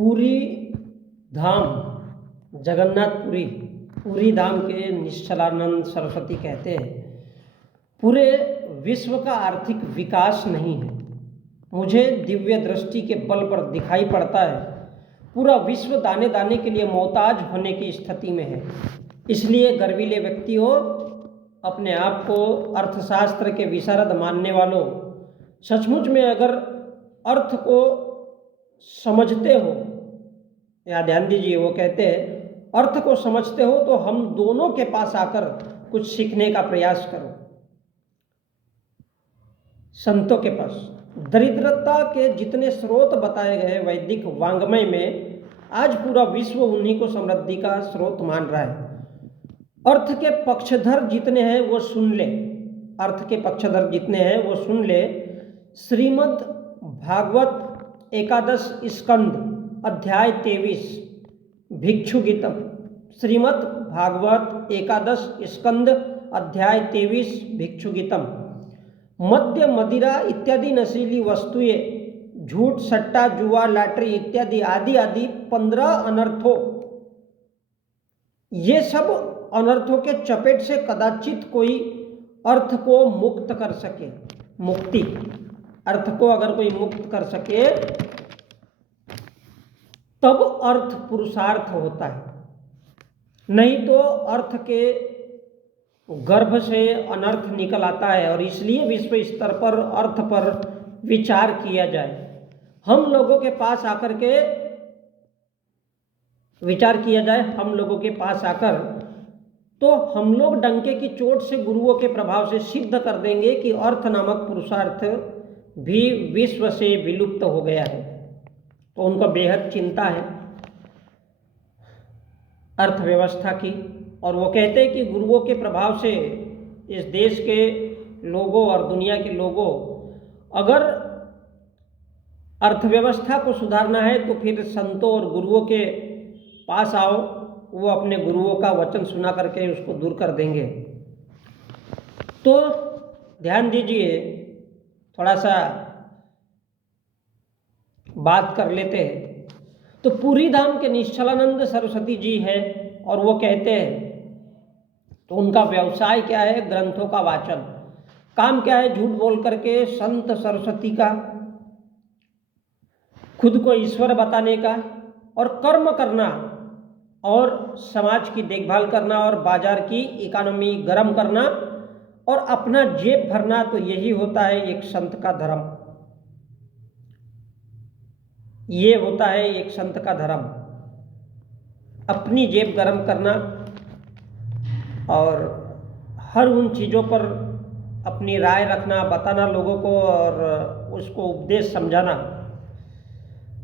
पूरी धाम जगन्नाथपुरी पूरी धाम के निश्चलानंद सरस्वती कहते हैं, पूरे विश्व का आर्थिक विकास नहीं है। मुझे दिव्य दृष्टि के बल पर दिखाई पड़ता है पूरा विश्व दाने दाने के लिए मोहताज होने की स्थिति में है। इसलिए गर्वीले व्यक्तियों, अपने आप को अर्थशास्त्र के विशारद मानने वालों, सचमुच में अगर अर्थ को समझते हो, या ध्यान दीजिए, वो कहते हैं अर्थ को समझते हो तो हम दोनों के पास आकर कुछ सीखने का प्रयास करो। संतों के पास दरिद्रता के जितने स्रोत बताए गए वैदिक वांग्मय में, आज पूरा विश्व उन्हीं को समृद्धि का स्रोत मान रहा है। अर्थ के पक्षधर जितने हैं वो सुन ले, अर्थ के पक्षधर जितने हैं वो सुन ले। श्रीमद् भागवत एकादश स्कंद अध्याय 23 भिक्षु गीतम। श्रीमद् भागवत एकादश स्कंद अध्याय 23 भिक्षु गीतम। मद्य मदिरा इत्यादि नशीली वस्तुएं, झूठ सट्टा जुआ लॉटरी इत्यादि आदि आदि 15 अनर्थों, ये सब अनर्थों के चपेट से कदाचित कोई अर्थ को मुक्त कर सके। मुक्ति, अर्थ को अगर कोई मुक्त कर सके तब अर्थ पुरुषार्थ होता है, नहीं तो अर्थ के गर्भ से अनर्थ निकल आता है। और इसलिए विश्व स्तर पर अर्थ पर विचार किया जाए। हम लोगों के पास आकर के विचार किया जाए, हम लोगों के पास आकर, तो हम लोग डंके की चोट से गुरुओं के प्रभाव से सिद्ध कर देंगे कि अर्थ नामक पुरुषार्थ भी विश्व से विलुप्त हो गया है। तो उनको बेहद चिंता है अर्थव्यवस्था की, और वो कहते हैं कि गुरुओं के प्रभाव से इस देश के लोगों और दुनिया के लोगों, अगर अर्थव्यवस्था को सुधारना है तो फिर संतों और गुरुओं के पास आओ, वो अपने गुरुओं का वचन सुना करके उसको दूर कर देंगे। तो ध्यान दीजिए, थोड़ा सा बात कर लेते हैं। तो पूरी धाम के निश्चलानंद सरस्वती जी हैं और वो कहते हैं, तो उनका व्यवसाय क्या है? ग्रंथों का वाचन। काम क्या है? झूठ बोल करके संत सरस्वती का, खुद को ईश्वर बताने का, और कर्म करना, और समाज की देखभाल करना, और बाजार की इकोनॉमी गर्म करना, और अपना जेब भरना। तो यही होता है एक संत का धर्म, ये होता है एक संत का धर्म, अपनी जेब गर्म करना और हर उन चीज़ों पर अपनी राय रखना, बताना लोगों को और उसको उपदेश समझाना।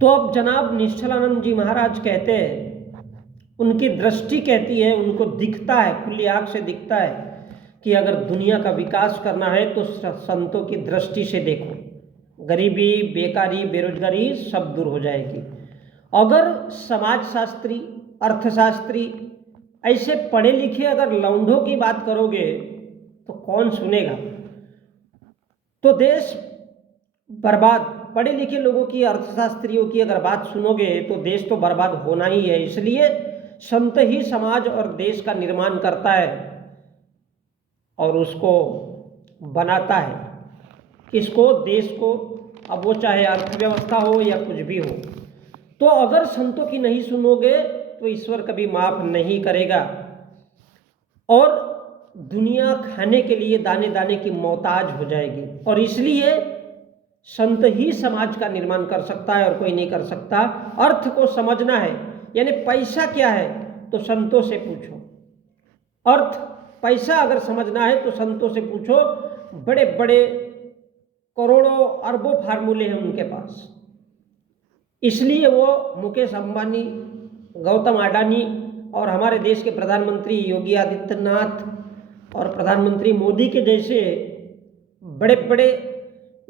तो अब जनाब निश्चलानंद जी महाराज कहते हैं, उनकी दृष्टि कहती है, उनको दिखता है, खुली आंख से दिखता है कि अगर दुनिया का विकास करना है तो संतों की दृष्टि से देखो, गरीबी, बेकारी, बेरोजगारी सब दूर हो जाएगी। अगर समाजशास्त्री, अर्थशास्त्री, ऐसे पढ़े लिखे अगर लौंडों की बात करोगे तो कौन सुनेगा? तो देश बर्बाद। पढ़े लिखे लोगों की, अर्थशास्त्रियों की अगर बात सुनोगे तो देश तो बर्बाद होना ही है। इसलिए संत ही समाज और देश का निर्माण करता है और उसको बनाता है, इसको, देश को। अब वो चाहे अर्थव्यवस्था हो या कुछ भी हो। तो अगर संतों की नहीं सुनोगे तो ईश्वर कभी माफ नहीं करेगा और दुनिया खाने के लिए दाने दाने की मोहताज हो जाएगी। और इसलिए संत ही समाज का निर्माण कर सकता है और कोई नहीं कर सकता। अर्थ को समझना है, यानी पैसा क्या है तो संतों से पूछो। अर्थ, पैसा अगर समझना है तो संतों से पूछो। बड़े बड़े करोड़ों अरबों फार्मूले हैं उनके पास। इसलिए वो मुकेश अंबानी, गौतम अडानी और हमारे देश के प्रधानमंत्री योगी आदित्यनाथ और प्रधानमंत्री मोदी के जैसे बड़े बड़े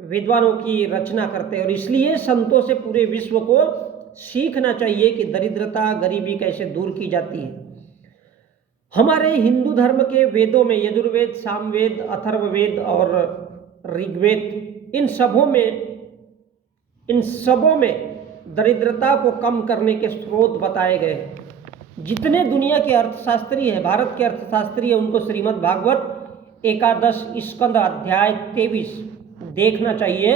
विद्वानों की रचना करते हैं। और इसलिए संतों से पूरे विश्व को सीखना चाहिए कि दरिद्रता, गरीबी कैसे दूर की जाती है। हमारे हिंदू धर्म के वेदों में, यजुर्वेद, सामवेद, अथर्ववेद और ऋग्वेद, इन सबों में दरिद्रता को कम करने के स्रोत बताए गए हैं। जितने दुनिया के अर्थशास्त्री हैं, भारत के अर्थशास्त्री हैं, उनको श्रीमद् भागवत एकादश स्कंद अध्याय 23 देखना चाहिए,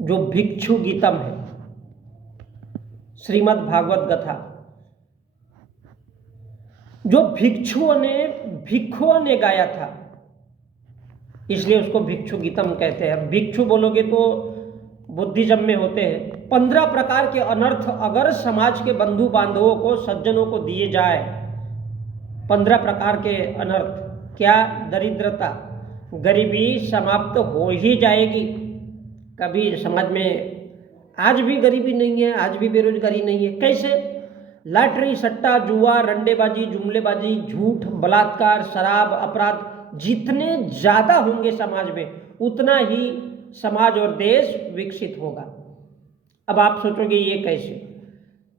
जो भिक्षु गीतम है, श्रीमद् भागवत कथा, जो भिक्षुओं ने गाया था, इसलिए उसको भिक्षु गीतम कहते हैं। भिक्षु बोलोगे तो बुद्धिज्म में होते हैं। 15 प्रकार के अनर्थ अगर समाज के बंधु बांधवों को, सज्जनों को दिए जाए, 15 प्रकार के अनर्थ, क्या? दरिद्रता, गरीबी समाप्त हो ही जाएगी। कभी समाज में आज भी गरीबी नहीं है, आज भी बेरोजगारी नहीं है। कैसे? लॉटरी, सट्टा, जुआ, रंडेबाजी, जुमलेबाजी, झूठ, बलात्कार, शराब, अपराध जितने ज़्यादा होंगे समाज में, उतना ही समाज और देश विकसित होगा। अब आप सोचोगे ये कैसे?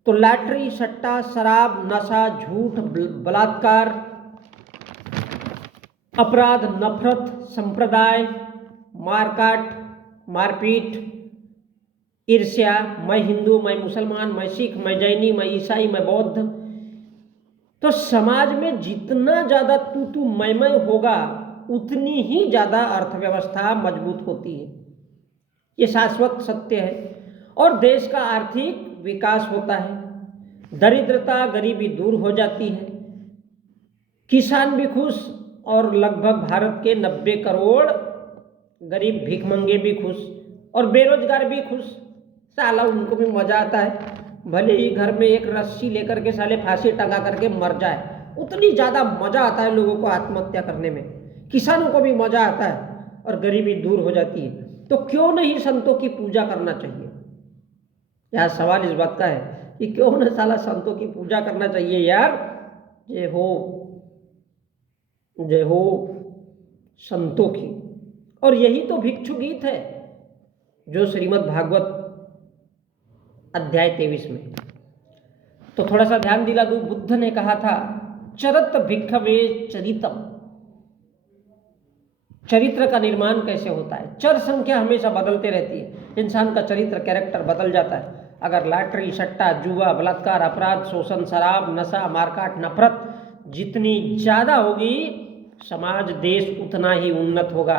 तो लॉटरी, सट्टा, शराब, नशा, झूठ, बलात्कार, अपराध, नफरत, संप्रदाय, मारकाट, मारपीट, ईर्ष्या, मैं हिंदू, मैं मुसलमान, मैं सिख, मैं जैनी, मैं ईसाई, मैं बौद्ध, तो समाज में जितना ज़्यादा तू मैं होगा, उतनी ही ज़्यादा अर्थव्यवस्था मजबूत होती है। ये शाश्वत सत्य है। और देश का आर्थिक विकास होता है, दरिद्रता, गरीबी दूर हो जाती है, किसान भी खुश, और लगभग भारत के 90 करोड़ गरीब भिखमंगे भी खुश, और बेरोजगार भी खुश। साला उनको भी मजा आता है, भले ही घर में एक रस्सी लेकर के साले फांसी टंगा करके मर जाए, उतनी ज़्यादा मजा आता है लोगों को आत्महत्या करने में। किसानों को भी मजा आता है और गरीबी दूर हो जाती है। तो क्यों नहीं संतों की पूजा करना चाहिए? यार सवाल इस बात का है कि क्यों न साला संतों की पूजा करना चाहिए यार। जय हो संतों की। और यही तो भिक्षु गीत है जो श्रीमद् भागवत अध्याय 23 में। तो थोड़ा सा ध्यान दिला दूं, बुद्ध ने कहा था चरत भिक्षवे चरितम। चरित्र का निर्माण कैसे होता है? चर संख्या हमेशा बदलते रहती है, इंसान का चरित्र, कैरेक्टर बदल जाता है। अगर लॉटरी, सट्टा, जुआ, बलात्कार, अपराध, शोषण, शराब, नशा, मारकाट, नफरत जितनी ज़्यादा होगी, समाज, देश उतना ही उन्नत होगा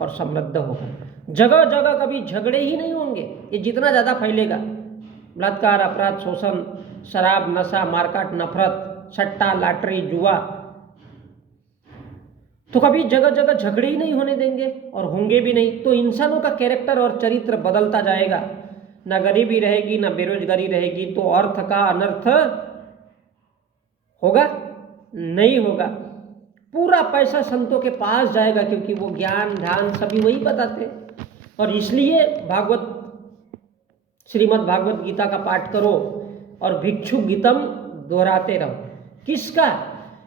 और समृद्ध होगा। जगह जगह कभी झगड़े ही नहीं होंगे। ये जितना ज़्यादा फैलेगा, बलात्कार, अपराध, शोषण, शराब, नशा, मारकाट, नफरत, सट्टा, लॉटरी, जुआ, तो कभी जगह जगह झगड़े ही नहीं होने देंगे और होंगे भी नहीं। तो इंसानों का कैरेक्टर और चरित्र बदलता जाएगा। ना गरीबी रहेगी, ना बेरोजगारी रहेगी, तो अर्थ का अनर्थ होगा? नहीं होगा। पूरा पैसा संतों के पास जाएगा, क्योंकि वो ज्ञान, ध्यान सभी वही बताते हैं। और इसलिए श्रीमद् भागवत गीता का पाठ करो और भिक्षु गीतम दोहराते रहो। किसका?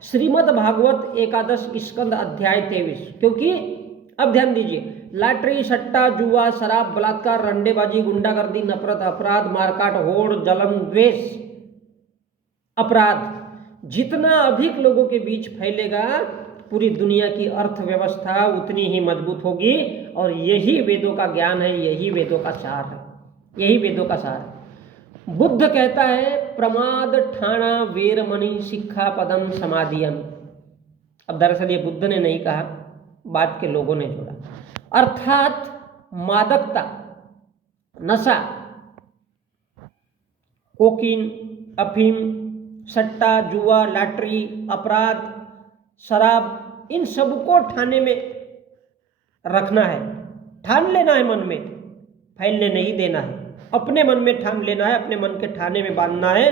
श्रीमद् भागवत एकादश स्कंद अध्याय 23। क्योंकि अब ध्यान दीजिए, लॉटरी, सट्टा, जुआ, शराब, बलात्कार, रंडेबाजी, गुंडागर्दी, नफरत, अपराध, मारकाट, होड़, जलन, द्वेष, अपराध जितना अधिक लोगों के बीच फैलेगा, पूरी दुनिया की अर्थव्यवस्था उतनी ही मजबूत होगी। और यही वेदों का ज्ञान है, यही वेदों का सार है, यही वेदों का सार है। बुद्ध कहता है प्रमाद ठाणा वीरमणि शिक्षा पदम समाधियम। अब दरअसल ये बुद्ध ने नहीं कहा, बाद के लोगों ने जोड़ा। अर्थात मादकता, नशा, कोकीन, अफीम, सट्टा, जुआ, लॉटरी, अपराध, शराब, इन सबको ठाने में रखना है, ठान लेना है, मन में फैलने नहीं देना है। अपने मन में ठान लेना है, अपने मन के ठाने में बांधना है,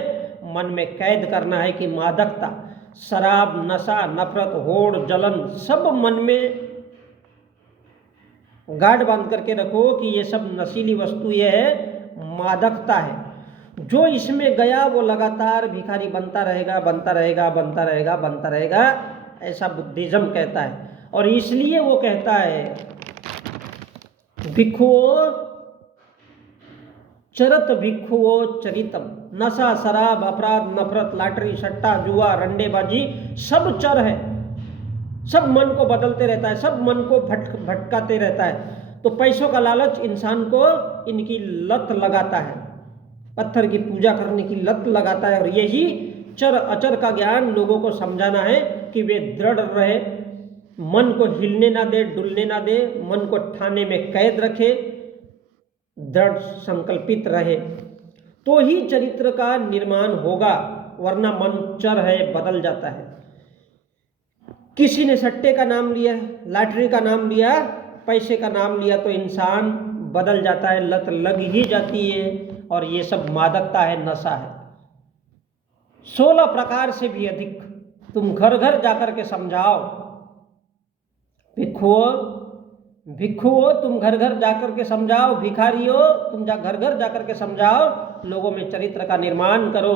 मन में कैद करना है कि मादकता, शराब, नशा, नफरत, होड़, जलन सब मन में गाढ़ बांध करके रखो कि ये सब नशीली वस्तु, ये है मादकता है। जो इसमें गया वो लगातार भिखारी बनता रहेगा, बनता रहेगा, बनता रहेगा, बनता रहेगा, ऐसा बुद्धिज्म कहता है। और इसलिए वो कहता है भिक्षुओ चरत भिक्षुओ चरितम। नशा, शराब, अपराध, नफरत, लॉटरी, सट्टा, जुआ, रंडेबाजी सब चर है, सब मन को बदलते रहता है, सब मन को भटकाते रहता है। तो पैसों का लालच इंसान को इनकी लत लगाता है, पत्थर की पूजा करने की लत लगाता है। और यही चर अचर का ज्ञान लोगों को समझाना है कि वे दृढ़ रहे, मन को हिलने ना दे, डुलने ना दे, मन को ठाने में कैद रखे, दृढ़ संकल्पित रहे, तो ही चरित्र का निर्माण होगा, वरना मन चर है, बदल जाता है। किसी ने सट्टे का नाम लिया, लॉटरी का नाम लिया, पैसे का नाम लिया तो इंसान बदल जाता है, लत लग ही जाती है। और ये सब मादकता है, नशा है। 16 प्रकार से भी अधिक तुम घर घर जाकर के समझाओ, भिक्षुओं तुम घर घर जाकर के समझाओ, भिखारियों तुम घर घर जाकर के समझाओ, लोगों में चरित्र का निर्माण करो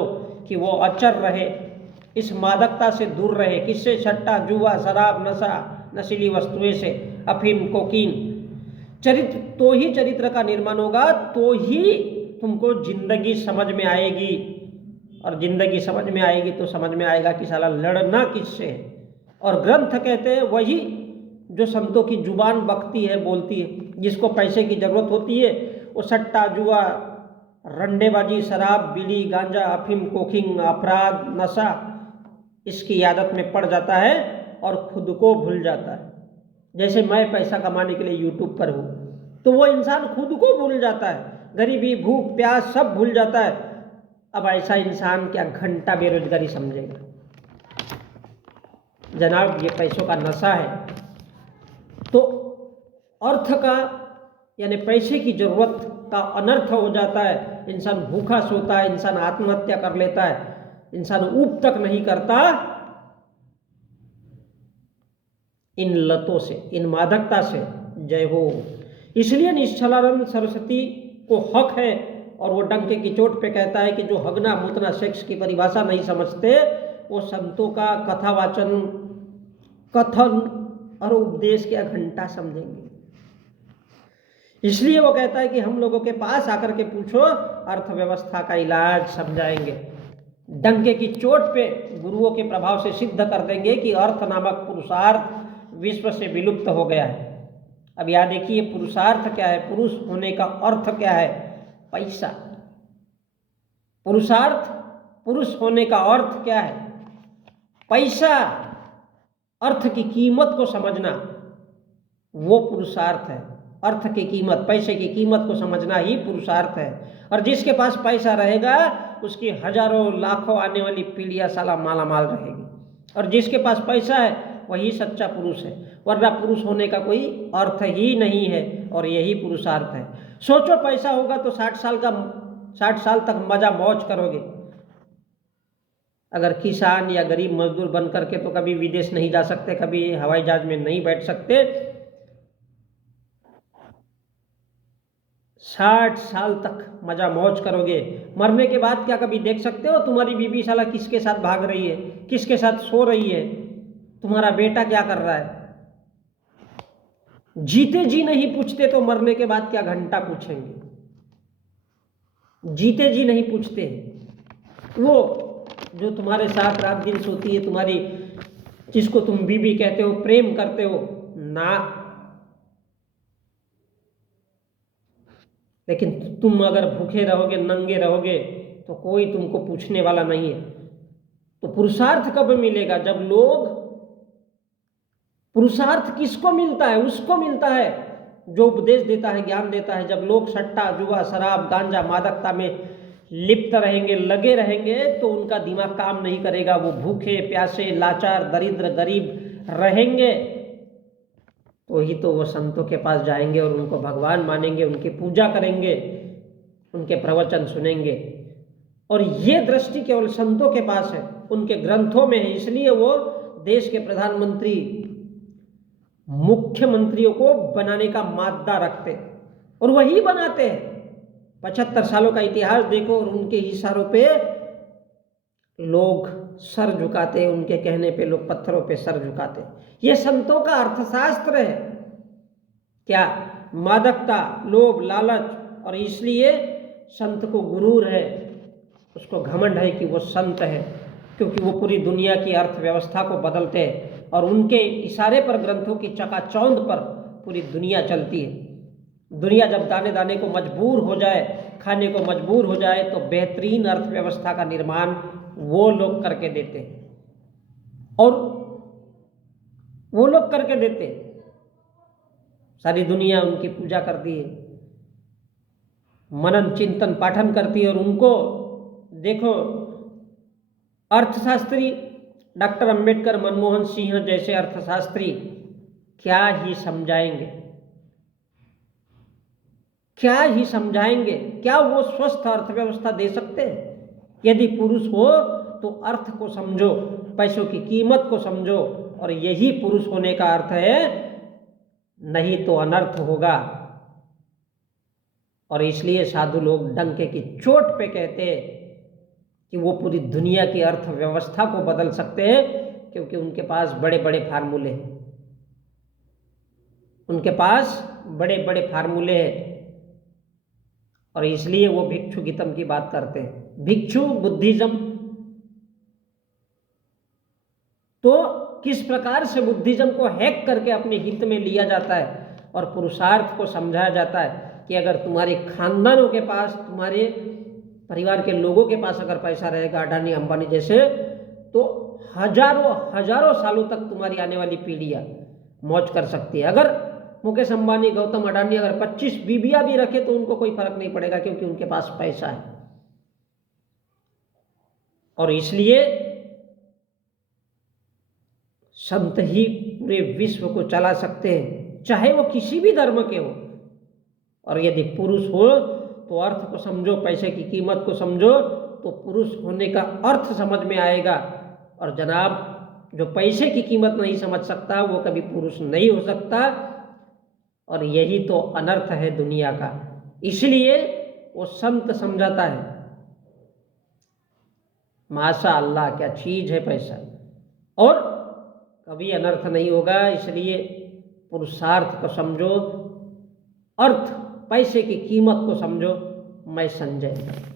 कि वो अचर रहे, इस मादकता से दूर रहे। किससे? सट्टा, जुआ, शराब, नशा, नशीली वस्तुएं से, अफीम, कोकीन। चरित्र, तो ही चरित्र का निर्माण होगा, तो ही तुमको जिंदगी समझ में आएगी। और जिंदगी समझ में आएगी तो समझ में आएगा कि साला लड़ना किससे है। और ग्रंथ कहते हैं वही जो संतों की जुबान बकती है, बोलती है। जिसको पैसे की जरूरत होती है वो सट्टा, जुआ, रंडेबाजी, शराब, बीड़ी, गांजा, अफीम, कोकिंग, अपराध, नशा, इसकी आदत में पड़ जाता है और खुद को भूल जाता है। जैसे मैं पैसा कमाने के लिए यूट्यूब पर हूँ, तो वो इंसान खुद को भूल जाता है, गरीबी, भूख, प्यास सब भूल जाता है। अब ऐसा इंसान क्या घंटा बेरोजगारी समझेगा? जनाब, ये पैसों का नशा है। तो अर्थ का यानी पैसे की जरूरत का अनर्थ हो जाता है, इंसान भूखा सोता है, इंसान आत्महत्या कर लेता है, इंसान ऊप तक नहीं करता इन लतों से, इन मादकता से। जय हो। इसलिए निश्चलानंद सरस्वती को हक है, और वो डंके की चोट पे कहता है कि जो हगना मुतना सेक्स की परिभाषा नहीं समझते, वो संतों का कथावाचन, कथन और उपदेश क्या घंटा समझेंगे। इसलिए वो कहता है कि हम लोगों के पास आकर के पूछो, अर्थव्यवस्था का इलाज समझाएंगे। डंके की चोट पे गुरुओं के प्रभाव से सिद्ध कर देंगे कि अर्थ नामक पुरुषार्थ विश्व से विलुप्त हो गया है। अब याद देखिए, पुरुषार्थ क्या है? पुरुष होने का अर्थ क्या है? पैसा। पुरुषार्थ, पुरुष होने का अर्थ क्या है? पैसा। अर्थ की कीमत को समझना, वो पुरुषार्थ है। अर्थ की कीमत, पैसे की कीमत को समझना ही पुरुषार्थ है। और जिसके पास पैसा रहेगा उसकी हजारों लाखों आने वाली पीढ़ियां साला माला माल रहेगी। और जिसके पास पैसा है वही सच्चा पुरुष है, वरना पुरुष होने का कोई अर्थ ही नहीं है। और यही पुरुषार्थ है। सोचो, पैसा होगा तो 60 साल तक मजा मौज करोगे। अगर किसान या गरीब मजदूर बन करके तो कभी विदेश नहीं जा सकते, कभी हवाई जहाज में नहीं बैठ सकते। 60 साल तक मजा मौज करोगे। मरने के बाद क्या कभी देख सकते हो तुम्हारी बीबी साला किसके साथ भाग रही है, किसके साथ सो रही है, तुम्हारा बेटा क्या कर रहा है? जीते जी नहीं पूछते तो मरने के बाद क्या घंटा पूछेंगे? जीते जी नहीं पूछते। वो जो तुम्हारे साथ रात दिन सोती है, तुम्हारी, जिसको तुम बीबी कहते हो, प्रेम करते हो ना, लेकिन तुम अगर भूखे रहोगे, नंगे रहोगे तो कोई तुमको पूछने वाला नहीं है। तो पुरुषार्थ कब मिलेगा? जब लोग, पुरुषार्थ किसको मिलता है? उसको मिलता है जो उपदेश देता है, ज्ञान देता है। जब लोग सट्टा, जुआ, शराब, गांजा, मादकता में लिप्त रहेंगे, लगे रहेंगे, तो उनका दिमाग काम नहीं करेगा। वो भूखे, प्यासे, लाचार, दरिद्र, गरीब रहेंगे। तो ही तो वो संतों के पास जाएंगे और उनको भगवान मानेंगे, उनकी पूजा करेंगे, उनके प्रवचन सुनेंगे। और ये दृष्टि केवल संतों के पास है, उनके ग्रंथों में है। इसलिए वो देश के प्रधानमंत्री, मुख्यमंत्रियों को बनाने का मादा रखते और वही बनाते हैं। 75 सालों का इतिहास देखो और उनके इशारों पे लोग सर झुकाते, उनके कहने पे लोग पत्थरों पे सर झुकाते। ये संतों का अर्थशास्त्र है। क्या? मादकता, लोभ, लालच। और इसलिए संत को गुरूर है, उसको घमंड है कि वो संत है, क्योंकि वो पूरी दुनिया की अर्थव्यवस्था को बदलते हैं और उनके इशारे पर, ग्रंथों की चकाचौंध पर पूरी दुनिया चलती है। दुनिया जब दाने दाने को मजबूर हो जाए, खाने को मजबूर हो जाए, तो बेहतरीन अर्थव्यवस्था का निर्माण वो लोग करके देते हैं। और वो लोग करके देते, सारी दुनिया उनकी पूजा करती है, मनन चिंतन पाठन करती है। और उनको देखो, अर्थशास्त्री डॉक्टर अंबेडकर, मनमोहन सिंह जैसे अर्थशास्त्री क्या ही समझाएंगे, क्या ही समझाएंगे? क्या वो स्वस्थ अर्थव्यवस्था दे सकते हैं? यदि पुरुष हो तो अर्थ को समझो, पैसों की कीमत को समझो, और यही पुरुष होने का अर्थ है, नहीं तो अनर्थ होगा। और इसलिए साधु लोग डंके की चोट पे कहते कि वो पूरी दुनिया की अर्थव्यवस्था को बदल सकते हैं, क्योंकि उनके पास बड़े बड़े फार्मूले हैं, उनके पास बड़े बड़े फार्मूले हैं। और इसलिए वो भिक्षुगिज्म की बात करते हैं। भिक्षु बुद्धिज्म, तो किस प्रकार से बुद्धिज्म को हैक करके अपने हित में लिया जाता है और पुरुषार्थ को समझाया जाता है कि अगर तुम्हारे खानदानों के पास, तुम्हारे परिवार के लोगों के पास अगर पैसा रहेगा, अडानी अंबानी जैसे, तो हजारों हजारों सालों तक तुम्हारी आने वाली पीढ़ियां मौज कर सकती है। अगर मुकेश अंबानी, गौतम अडानी अगर 25 बीबियां भी रखे तो उनको कोई फर्क नहीं पड़ेगा, क्योंकि उनके पास पैसा है। और इसलिए संत ही पूरे विश्व को चला सकते हैं, चाहे वो किसी भी धर्म के हो। और यदि पुरुष हो तो अर्थ को समझो, पैसे की कीमत को समझो, तो पुरुष होने का अर्थ समझ में आएगा। और जनाब, जो पैसे की कीमत नहीं समझ सकता वो कभी पुरुष नहीं हो सकता। और यही तो अनर्थ है दुनिया का। इसलिए वो संत समझाता है, माशा अल्लाह क्या चीज है पैसा, और कभी अनर्थ नहीं होगा। इसलिए पुरुषार्थ को समझो, अर्थ पैसे की कीमत को समझो। मैं संजय।